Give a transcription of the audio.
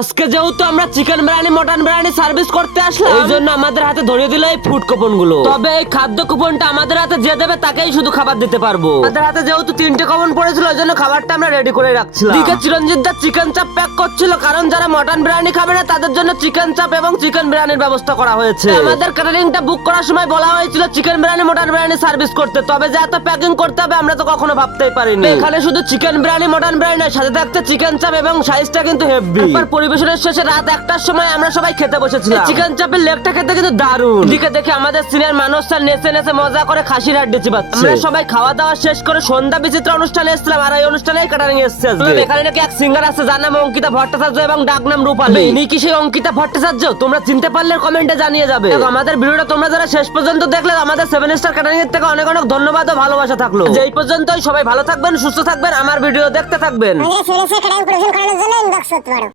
আজকে যেহেতু আমরা chicken biryani mutton biryani service করতে আসলাম, এই জন্য আমাদের হাতে ধরিয়ে দিল এই ফুড কুপন গুলো। তবে এই খাদ্য কুপনটা আমাদের হাতে যে দেবে তাকেই শুধু খাবার দিতে পারবো। আমাদের হাতে যেহেতু 3টে কুপন পড়েছিল, ওই জন্য খাবারটা আমরা রেডি করে রাখছিলাম। দিকে চিরঞ্জিত দা চিকেন চাপ প্যাক করছিল, কারণ যারা মটন বিরিয়ানি খাবে না তাদের জন্য চিকেন চাপ এবং চিকেন বিরিয়ানির ব্যবস্থা করা হয়েছে। আমাদের ক্যাটারিংটা বুক করার সময় বলা হয়েছিল chicken biryani mutton biryani service করতে, তবে যে এত প্যাকিং করতে হবে আমরা তো কখনো ভাবতেই পারিনি। এখানে শুধু চিকেন বিরিয়ানি মটন বিরিয়ানি সাথে থাকতে চিকেন চাপ এবং সাইজটা কিন্তু হেভি। পরিবেশনের শেষে রাত 1টার সময় আমরা সবাই খেতে বসেছিলাম। চিকেন চাপের লেগটা খেতে কিন্তু দারুণ। এদিকে দেখে আমাদের সিনিয়র মানুষ স্যার নেচে নেচে মজা করে খাসির হাড্ডি চিবাচ্ছে। আমরা সবাই খাওয়া দাওয়া শেষ করে সন্ধ্যা বিচিত্র অনুষ্ঠানে এসেছিলাম, আর এই অনুষ্ঠানে ক্যাটারিং এসেছে। এখানে নাকি এক সিঙ্গার আছে যার নাম অঙ্কিতা ভট্টাচার্য এবং ডাক নাম রূপালী। ইনি কি সেই অঙ্কিতা ভট্টাচার্য? তোমরা চিনতে পারলে কমেন্টে জানিয়ে যাবে। আমাদের ভিডিওটা তোমরা যারা শেষ পর্যন্ত দেখলে আমাদের 7 স্টার ক্যাটারিং এর থেকে অনেক অনেক ধন্যবাদ ও ভালোবাসা থাকলো। এই পর্যন্তই, সবাই ভালো থাকবেন, সুস্থ থাকবেন, আমার ভিডিও দেখতে থাকবেন।